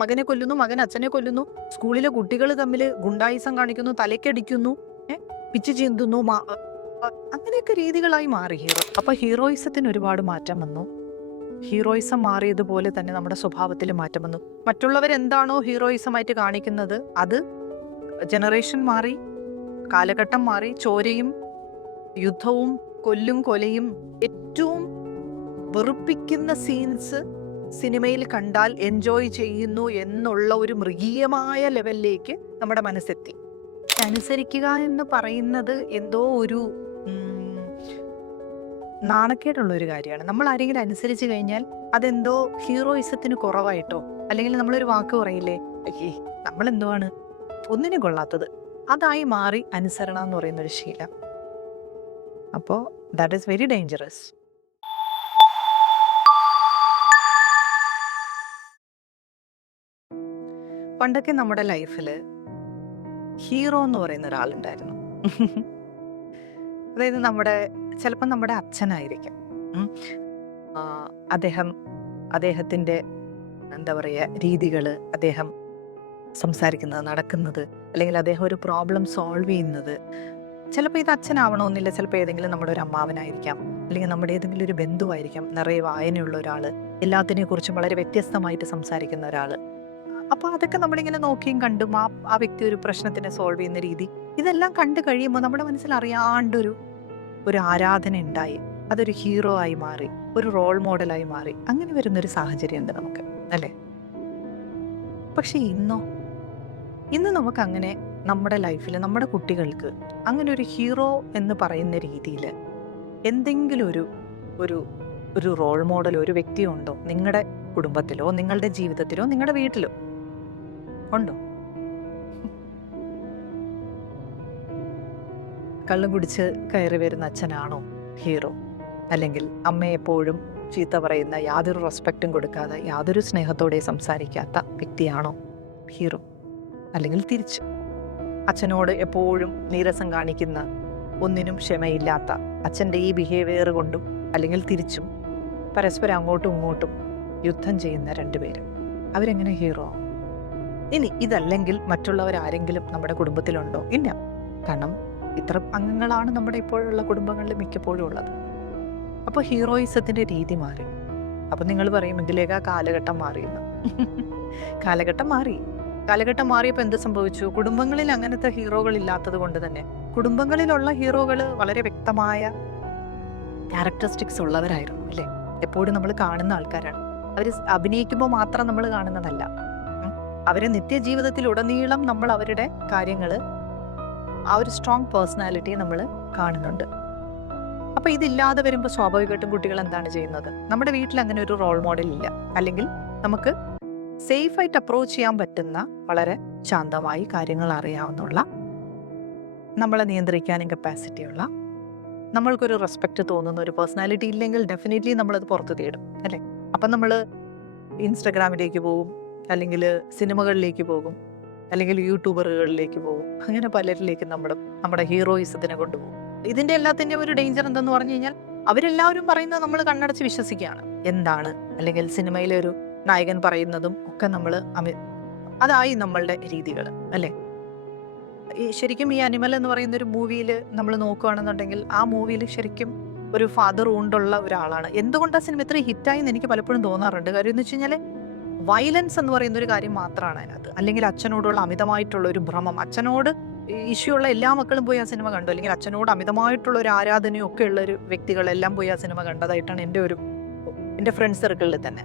മകനെ കൊല്ലുന്നു, മകൻ അച്ഛനെ കൊല്ലുന്നു, സ്കൂളിലെ കുട്ടികൾ തമ്മിൽ ഗുണ്ടായിസം കാണിക്കുന്നു, തലക്കടിക്കുന്നു, പിച്ച് ചീന്തുന്നു, അങ്ങനെയൊക്കെ രീതികളായി മാറി ഹീറോ. അപ്പൊ ഹീറോയിസത്തിന് ഒരുപാട് മാറ്റം വന്നു. ഹീറോയിസം മാറിയതുപോലെ തന്നെ നമ്മുടെ സ്വഭാവത്തിൽ മാറ്റം വന്നു. മറ്റുള്ളവരെന്താണോ ഹീറോയിസമായിട്ട് കാണിക്കുന്നത് അത് ജനറേഷൻ മാറി, കാലഘട്ടം മാറി. ചോരയും യുദ്ധവും കൊല്ലും കൊലയും ഏറ്റവും വെറുപ്പിക്കുന്ന സീൻസ് സിനിമയിൽ കണ്ടാൽ എൻജോയ് ചെയ്യുന്നു എന്നുള്ള ഒരു മൃഗീയമായ ലെവലിലേക്ക് നമ്മുടെ മനസ്സെത്തി. അനുസരിക്കുക എന്ന് പറയുന്നത് എന്തോ ഒരു നാണക്കേടുള്ള ഒരു കാര്യമാണ്. നമ്മൾ ആരെങ്കിലും അനുസരിച്ച് കഴിഞ്ഞാൽ അതെന്തോ ഹീറോയിസത്തിന് കുറവായിട്ടോ, അല്ലെങ്കിൽ നമ്മളൊരു വാക്ക് പറയില്ലേ, നമ്മളെന്തുവാണ് ഒന്നിനും കൊള്ളാത്തത്, അതായി മാറി അനുസരണ എന്ന് പറയുന്നൊരു ശീലം. അപ്പോൾ ദാറ്റ് ഈസ് വെരി ഡേഞ്ചറസ്. പണ്ടൊക്കെ നമ്മുടെ ലൈഫിൽ ഹീറോ എന്ന് പറയുന്ന ഒരാളുണ്ടായിരുന്നു. അതായത് ചിലപ്പോൾ നമ്മുടെ അച്ഛനായിരിക്കും. അദ്ദേഹത്തിൻ്റെ എന്താ പറയുക രീതികൾ, അദ്ദേഹം സംസാരിക്കുന്നത്, നടക്കുന്നത്, അല്ലെങ്കിൽ അദ്ദേഹം ഒരു പ്രോബ്ലം സോൾവ് ചെയ്യുന്നത്, ചിലപ്പോൾ ഇത് അച്ഛനാവണമെന്നില്ല, ചിലപ്പോൾ ഏതെങ്കിലും നമ്മുടെ ഒരു അമ്മാവനായിരിക്കാം, അല്ലെങ്കിൽ നമ്മുടെ ഏതെങ്കിലും ഒരു ബന്ധുവായിരിക്കാം, നിറയെ വായനയുള്ള ഒരാൾ, എല്ലാത്തിനെ കുറിച്ചും വളരെ വ്യത്യസ്തമായിട്ട് സംസാരിക്കുന്ന ഒരാൾ. അപ്പോൾ അതൊക്കെ നമ്മളിങ്ങനെ നോക്കിയും കണ്ടും ആ വ്യക്തി ഒരു പ്രശ്നത്തിനെ സോൾവ് ചെയ്യുന്ന രീതി, ഇതെല്ലാം കണ്ടു കഴിയുമ്പോൾ നമ്മുടെ മനസ്സിൽ അറിയാണ്ടൊരു ആരാധന ഉണ്ടായി, അതൊരു ഹീറോ ആയി മാറി, ഒരു റോൾ മോഡലായി മാറി. അങ്ങനെ വരുന്നൊരു സാഹചര്യം ഉണ്ട് നമുക്ക്, അല്ലേ? പക്ഷെ ഇന്ന് നമുക്കങ്ങനെ നമ്മുടെ ലൈഫിൽ നമ്മുടെ കുട്ടികൾക്ക് അങ്ങനെ ഒരു ഹീറോ എന്ന് പറയുന്ന രീതിയിൽ എന്തെങ്കിലും ഒരു റോൾ മോഡൽ, ഒരു വ്യക്തി ഉണ്ടോ? നിങ്ങളുടെ കുടുംബത്തിലോ, നിങ്ങളുടെ ജീവിതത്തിലോ, നിങ്ങളുടെ വീട്ടിലോ ഉണ്ടോ? കള്ളും കുടിച്ച് കയറി വരുന്ന അച്ഛനാണോ ഹീറോ? അല്ലെങ്കിൽ അമ്മയെ എപ്പോഴും ചീത്ത പറയുന്ന, യാതൊരു റെസ്പെക്റ്റും കൊടുക്കാതെ, യാതൊരു സ്നേഹത്തോടെ സംസാരിക്കാത്ത വ്യക്തിയാണോ ഹീറോ? അല്ലെങ്കിൽ തിരിച്ചു, അച്ഛനോട് എപ്പോഴും നീരസം കാണിക്കുന്ന, ഒന്നിനും ക്ഷമയില്ലാത്ത, അച്ഛൻ്റെ ഈ ബിഹേവിയർ കൊണ്ടും അല്ലെങ്കിൽ തിരിച്ചും പരസ്പരം അങ്ങോട്ടും ഇങ്ങോട്ടും യുദ്ധം ചെയ്യുന്ന രണ്ടുപേരും, അവരെങ്ങനെ ഹീറോ? ഇനി ഇതല്ലെങ്കിൽ മറ്റുള്ളവരാരെങ്കിലും നമ്മുടെ കുടുംബത്തിലുണ്ടോ? ഇല്ല. കാരണം ഇത്ര അംഗങ്ങളാണ് നമ്മുടെ ഇപ്പോഴുള്ള കുടുംബങ്ങളിൽ മിക്കപ്പോഴും ഉള്ളത്. അപ്പോൾ ഹീറോയിസത്തിൻ്റെ രീതി മാറി. അപ്പം നിങ്ങൾ പറയും, ഇതിലേക്ക് ആ കാലഘട്ടം മാറിയെന്ന്. കാലഘട്ടം മാറിയപ്പോൾ എന്ത് സംഭവിച്ചു? കുടുംബങ്ങളിൽ അങ്ങനത്തെ ഹീറോകൾ ഇല്ലാത്തത് കൊണ്ട് തന്നെ കുടുംബങ്ങളിലുള്ള ഹീറോകൾ വളരെ വ്യക്തമായ ക്യാരക്ടറിസ്റ്റിക്സ് ഉള്ളവരായിരുന്നു, അല്ലേ? എപ്പോഴും നമ്മൾ കാണുന്ന ആൾക്കാരാണ്. അവർ അഭിനയിക്കുമ്പോൾ മാത്രം നമ്മൾ കാണുന്നതല്ല, അവരെ നിത്യജീവിതത്തിലുടനീളം നമ്മൾ അവരുടെ കാര്യങ്ങൾ, ആ ഒരു സ്ട്രോങ് പേഴ്സണാലിറ്റിയെ നമ്മൾ കാണുന്നുണ്ട്. അപ്പോൾ ഇതില്ലാതെ വരുമ്പോൾ സ്വാഭാവികമായിട്ടും കുട്ടികൾ എന്താണ് ചെയ്യുന്നത്? നമ്മുടെ വീട്ടിൽ അങ്ങനെ ഒരു റോൾ മോഡൽ ഇല്ല, അല്ലെങ്കിൽ നമുക്ക് സേഫായിട്ട് അപ്രോച്ച് ചെയ്യാൻ പറ്റുന്ന, വളരെ ശാന്തമായി കാര്യങ്ങൾ അറിയാവുന്ന, നമ്മളെ നിയന്ത്രിക്കാനും കപ്പാസിറ്റിയുള്ള, നമ്മൾക്കൊരു റെസ്പെക്റ്റ് തോന്നുന്ന ഒരു പേഴ്സണാലിറ്റി ഇല്ലെങ്കിൽ ഡെഫിനറ്റ്ലി നമ്മളത് പുറത്ത് തേടും, അല്ലേ? അപ്പം നമ്മൾ ഇൻസ്റ്റഗ്രാമിലേക്ക് പോകും, അല്ലെങ്കിൽ സിനിമകളിലേക്ക് പോകും, അല്ലെങ്കിൽ യൂട്യൂബറുകളിലേക്ക് പോകും, അങ്ങനെ പലരിലേക്ക് നമ്മുടെ ഹീറോയിസത്തിനെ കൊണ്ടുപോകും. ഇതിൻ്റെ എല്ലാത്തിൻ്റെയും ഒരു ഡേഞ്ചർ എന്തെന്ന് പറഞ്ഞു കഴിഞ്ഞാൽ, അവരെല്ലാവരും പറയുന്നത് നമ്മൾ കണ്ണടച്ച് വിശ്വസിക്കുകയാണ്. എന്താണ്, അല്ലെങ്കിൽ സിനിമയിലെ ഒരു നായകൻ പറയുന്നതും ഒക്കെ അതായി നമ്മളുടെ രീതികൾ, അല്ലേ? ശരിക്കും ഈ അനിമൽ എന്ന് പറയുന്ന ഒരു മൂവിയിൽ നമ്മൾ നോക്കുകയാണെന്നുണ്ടെങ്കിൽ, ആ മൂവിയിൽ ശരിക്കും ഒരു ഫാദർ ഊണ്ടുള്ള ഒരാളാണ്. എന്തുകൊണ്ട് ആ സിനിമ ഇത്ര ഹിറ്റായി എന്ന് എനിക്ക് പലപ്പോഴും തോന്നാറുണ്ട്. കാര്യം എന്ന് വെച്ച് കഴിഞ്ഞാൽ, വയലൻസ് എന്ന് പറയുന്ന ഒരു കാര്യം മാത്രമാണ് അതിനകത്ത്, അല്ലെങ്കിൽ അച്ഛനോടുള്ള അമിതമായിട്ടുള്ള ഒരു ഭ്രമം. അച്ഛനോട് ഇഷ്യൂ ഉള്ള എല്ലാ മക്കളും പോയി ആ സിനിമ കണ്ടു, അല്ലെങ്കിൽ അച്ഛനോട് അമിതമായിട്ടുള്ള ഒരു ആരാധനയും ഒക്കെ ഉള്ള ഒരു വ്യക്തികളെല്ലാം പോയി ആ സിനിമ കണ്ടതായിട്ടാണ് എൻ്റെ ഫ്രണ്ട് സർക്കിളിൽ തന്നെ.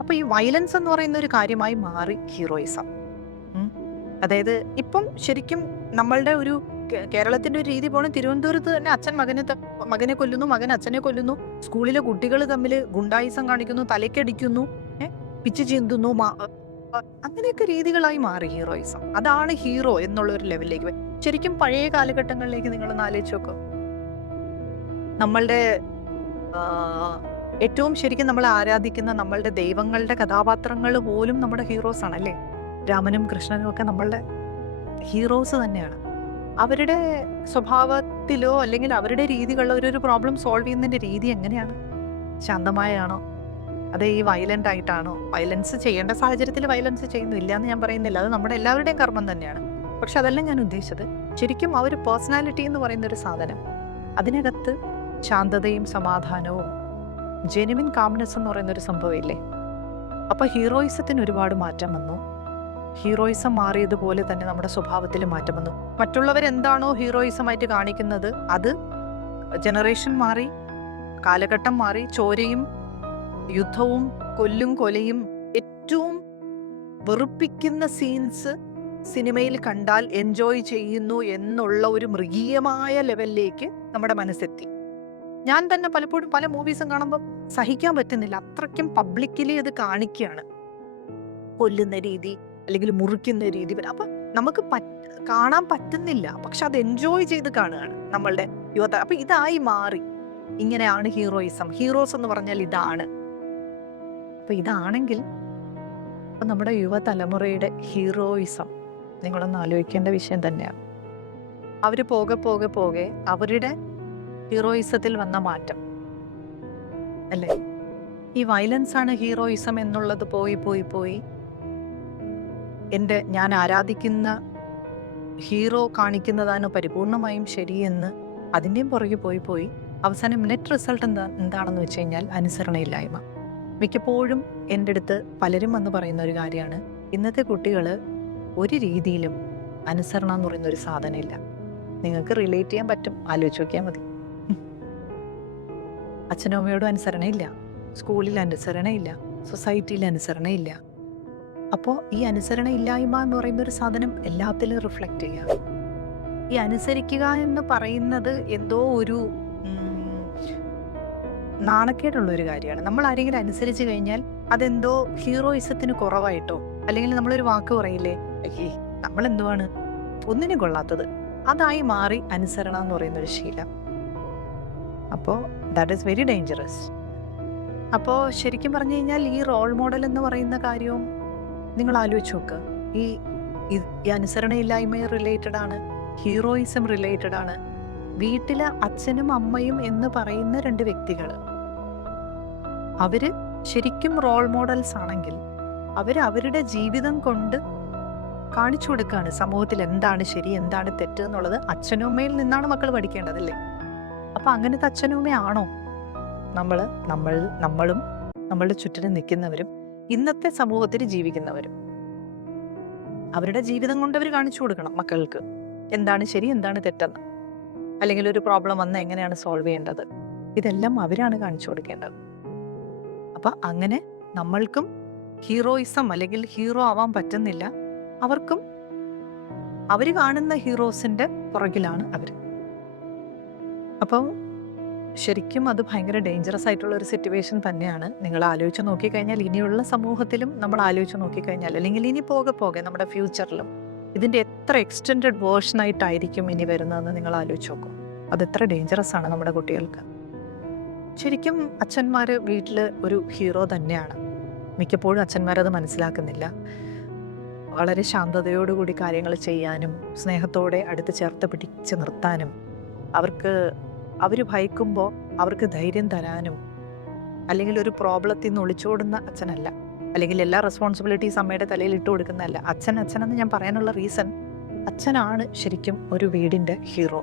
അപ്പോൾ ഈ വയലൻസ് എന്ന് പറയുന്ന ഒരു കാര്യമായി മാറി ഹീറോയിസം. അതായത് ഇപ്പം ശരിക്കും നമ്മളുടെ ഒരു കേരളത്തിൻ്റെ ഒരു രീതി പോകണം. തിരുവനന്തപുരത്ത് തന്നെ അച്ഛൻ മകനെ കൊല്ലുന്നു, മകൻ അച്ഛനെ കൊല്ലുന്നു, സ്കൂളിലെ കുട്ടികൾ തമ്മിൽ ഗുണ്ടായിസം കാണിക്കുന്നു, തലക്കടിക്കുന്നു, പിച്ച് ചീന്തുന്നു, അങ്ങനെയൊക്കെ രീതികളായി മാറി ഹീറോയിസം. അതാണ് ഹീറോ എന്നുള്ള ഒരു ലെവലിലേക്ക്. ശരിക്കും പഴയ കാലഘട്ടങ്ങളിലേക്ക് നിങ്ങളൊന്ന് ആലോചിച്ച് നോക്കും. നമ്മളുടെ ഏറ്റവും ശരിക്കും നമ്മൾ ആരാധിക്കുന്ന നമ്മളുടെ ദൈവങ്ങളുടെ കഥാപാത്രങ്ങൾ പോലും നമ്മുടെ ഹീറോസ് ആണല്ലേ? രാമനും കൃഷ്ണനും ഒക്കെ നമ്മളുടെ ഹീറോസ് തന്നെയാണ്. അവരുടെ സ്വഭാവത്തിലോ അല്ലെങ്കിൽ അവരുടെ രീതികളിലോ ഒരു പ്രോബ്ലം സോൾവ് ചെയ്യുന്നതിൻ്റെ രീതി എങ്ങനെയാണ്? ശാന്തമായാണോ? അത് ഈ വയലൻ്റ് ആയിട്ടാണോ? വയലൻസ് ചെയ്യേണ്ട സാഹചര്യത്തിൽ വയലൻസ് ചെയ്യുന്നില്ല എന്ന് ഞാൻ പറയുന്നില്ല, അത് നമ്മുടെ എല്ലാവരുടെയും കർമ്മം തന്നെയാണ്. പക്ഷെ അതല്ല ഞാൻ ഉദ്ദേശിച്ചത്. ശരിക്കും ആ ഒരു പേഴ്സണാലിറ്റി എന്ന് പറയുന്നൊരു സാധനം, അതിനകത്ത് ശാന്തതയും സമാധാനവും ജെനുവിൻ കാംനെസ് എന്ന് പറയുന്നൊരു സംഭവമില്ലേ? അപ്പോൾ ഹീറോയിസത്തിന് ഒരുപാട് മാറ്റം വന്നു. ഹീറോയിസം മാറിയതുപോലെ തന്നെ നമ്മുടെ സ്വഭാവത്തിൽ മാറ്റം വന്നു. മറ്റുള്ളവരെന്താണോ ഹീറോയിസമായിട്ട് കാണിക്കുന്നത്, അത് ജനറേഷൻ മാറി, കാലഘട്ടം മാറി, ചോരയും യുദ്ധവും കൊല്ലും കൊലയും ഏറ്റവും വെറുപ്പിക്കുന്ന സീൻസ് സിനിമയിൽ കണ്ടാൽ എൻജോയ് ചെയ്യുന്നു എന്നുള്ള ഒരു മൃഗീയമായ ലെവലിലേക്ക് നമ്മുടെ മനസ്സെത്തി. ഞാൻ തന്നെ പലപ്പോഴും പല മൂവീസും കാണുമ്പോൾ സഹിക്കാൻ പറ്റുന്നില്ല, അത്രയ്ക്കും പബ്ലിക്കലി അത് കാണിക്കുകയാണ്. കൊല്ലുന്ന രീതി അല്ലെങ്കിൽ മുറിക്കുന്ന രീതി, അപ്പം നമുക്ക് കാണാൻ പറ്റുന്നില്ല, പക്ഷെ അത് എൻജോയ് ചെയ്ത് കാണുകയാണ് നമ്മളുടെ യുവത. അപ്പം ഇതായി മാറി. ഇങ്ങനെയാണ് ഹീറോയിസം. ഹീറോസ് എന്ന് പറഞ്ഞാൽ ഇതാണ്. അപ്പം ഇതാണെങ്കിൽ അപ്പം നമ്മുടെ യുവതലമുറയുടെ ഹീറോയിസം നിങ്ങളൊന്ന് ആലോചിക്കേണ്ട വിഷയം തന്നെയാണ്. അവർ പോകെ പോകെ പോകെ അവരുടെ ഹീറോയിസത്തിൽ വന്ന മാറ്റം അല്ലേ? ഈ വയലൻസാണ് ഹീറോയിസം എന്നുള്ളത് പോയി പോയി പോയി ഞാൻ ആരാധിക്കുന്ന ഹീറോ കാണിക്കുന്നതാണ് പരിപൂർണമായും ശരിയെന്ന് അതിൻ്റെയും പുറകെ പോയി പോയി അവസാനം നെറ്റ് റിസൾട്ട് എന്താണെന്ന് വെച്ച് കഴിഞ്ഞാൽ അനുസരണയില്ലായ്മ. മിക്കപ്പോഴും എൻ്റെ അടുത്ത് പലരും വന്ന് പറയുന്ന ഒരു കാര്യമാണ്, ഇന്നത്തെ കുട്ടികൾ ഒരു രീതിയിലും അനുസരണം എന്ന് പറയുന്നൊരു സാധനമില്ല. നിങ്ങൾക്ക് റിലേറ്റ് ചെയ്യാൻ പറ്റും, ആലോചിച്ച് നോക്കിയാൽ മതി. അച്ഛനും അമ്മയോടും അനുസരണയില്ല, സ്കൂളിൽ അനുസരണയില്ല, സൊസൈറ്റിയിൽ അനുസരണയില്ല. അപ്പോൾ ഈ അനുസരണ ഇല്ലായ്മ എന്ന് പറയുന്ന ഒരു സാധനം എല്ലാത്തിലും റിഫ്ലക്റ്റ് ചെയ്യുക. ഈ അനുസരിക്കുക എന്ന് പറയുന്നത് എന്തോ ഒരു നാണക്കേടുള്ളൊരു കാര്യമാണ്. നമ്മൾ ആരെങ്കിലും അനുസരിച്ച് കഴിഞ്ഞാൽ അതെന്തോ ഹീറോയിസത്തിന് കുറവായിട്ടോ, അല്ലെങ്കിൽ നമ്മളൊരു വാക്ക് പറയില്ലേ, അയ്യേ നമ്മളെന്തുവാണ് ഒന്നിനും കൊള്ളാത്തത്, അതായി മാറി അനുസരണം എന്ന് പറയുന്നൊരു ശീലം. അപ്പോൾ ദാറ്റ് ഈസ് വെരി ഡേഞ്ചറസ്. അപ്പോൾ ശരിക്കും പറഞ്ഞു കഴിഞ്ഞാൽ ഈ റോൾ മോഡൽ എന്ന് പറയുന്ന കാര്യവും നിങ്ങൾ ആലോചിച്ച് നോക്കുക. ഈ അനുസരണയില്ലായ്മ റിലേറ്റഡ് ആണ്, ഹീറോയിസം റിലേറ്റഡ് ആണ്. വീട്ടിൽ അച്ഛനും അമ്മയും എന്ന് പറയുന്ന രണ്ട് വ്യക്തികൾ, അവര് ശരിക്കും റോൾ മോഡൽസ് ആണെങ്കിൽ അവരുടെ ജീവിതം കൊണ്ട് കാണിച്ചു കൊടുക്കുകയാണ് സമൂഹത്തിൽ എന്താണ് ശരി എന്താണ് തെറ്റ് എന്നുള്ളത്. അച്ഛനും അമ്മയിൽ നിന്നാണ് മക്കൾ പഠിക്കേണ്ടതല്ലേ? അപ്പം അങ്ങനത്തെ അച്ഛനും അമ്മയാണോ നമ്മളും നമ്മളുടെ ചുറ്റിനും നിൽക്കുന്നവരും ഇന്നത്തെ സമൂഹത്തിൽ ജീവിക്കുന്നവരും? അവരുടെ ജീവിതം കൊണ്ട് അവർ കാണിച്ചു കൊടുക്കണം മക്കൾക്ക് എന്താണ് ശരി എന്താണ് തെറ്റെന്ന്, അല്ലെങ്കിൽ ഒരു പ്രോബ്ലം വന്നാൽ എങ്ങനെയാണ് സോൾവ് ചെയ്യേണ്ടത്, ഇതെല്ലാം അവരാണ് കാണിച്ചു കൊടുക്കേണ്ടത്. അപ്പം അങ്ങനെ നമ്മൾക്കും ഹീറോയിസം അല്ലെങ്കിൽ ഹീറോ ആവാൻ പറ്റുന്നില്ല, അവർക്കും അവർ കാണുന്ന ഹീറോസിൻ്റെ പുറകിലാണ് അവർ. അപ്പോൾ ശരിക്കും അത് ഭയങ്കര ഡേഞ്ചറസ് ആയിട്ടുള്ള ഒരു സിറ്റുവേഷൻ തന്നെയാണ്. നിങ്ങൾ ആലോചിച്ച് നോക്കിക്കഴിഞ്ഞാൽ ഇനിയുള്ള സമൂഹത്തിലും നമ്മൾ ആലോചിച്ച് നോക്കിക്കഴിഞ്ഞാൽ, അല്ലെങ്കിൽ ഇനി പോകെ പോകെ നമ്മുടെ ഫ്യൂച്ചറിലും ഇതിൻ്റെ എത്ര എക്സ്റ്റെൻഡഡ് വേർഷനായിട്ടായിരിക്കും ഇനി വരുന്നതെന്ന് നിങ്ങൾ ആലോചിച്ച് നോക്കും. അതെത്ര ഡേഞ്ചറസ് ആണ് നമ്മുടെ കുട്ടികൾക്ക്. ശരിക്കും അച്ഛന്മാർ വീട്ടിൽ ഒരു ഹീറോ തന്നെയാണ്. മിക്കപ്പോഴും അച്ഛന്മാരത് മനസ്സിലാക്കുന്നില്ല. വളരെ ശാന്തതയോടുകൂടി കാര്യങ്ങൾ ചെയ്യാനും സ്നേഹത്തോടെ അടുത്ത് ചേർത്ത് പിടിച്ച് നിർത്താനും അവർ ഭയക്കുമ്പോൾ അവർക്ക് ധൈര്യം തരാനും, അല്ലെങ്കിൽ ഒരു പ്രോബ്ലത്തിൽ നിന്ന് ഒളിച്ചോടുന്ന അച്ഛനല്ല, അല്ലെങ്കിൽ എല്ലാ റെസ്പോൺസിബിലിറ്റീസ് അമ്മയുടെ തലയിൽ ഇട്ട് കൊടുക്കുന്നതല്ല. അച്ഛനെന്ന് ഞാൻ പറയാനുള്ള റീസൺ, അച്ഛനാണ് ശരിക്കും ഒരു വീടിൻ്റെ ഹീറോ.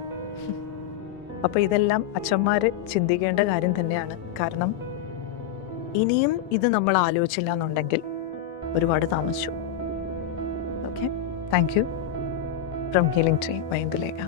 അപ്പോൾ ഇതെല്ലാം അച്ഛന്മാർ ചിന്തിക്കേണ്ട കാര്യം തന്നെയാണ്. കാരണം ഇനിയും ഇത് നമ്മൾ ആലോചിച്ചില്ല എന്നുണ്ടെങ്കിൽ ഒരുപാട് താമസിച്ചു. Okay, thank you. From healing tree, വൈന്ദുലേഖ.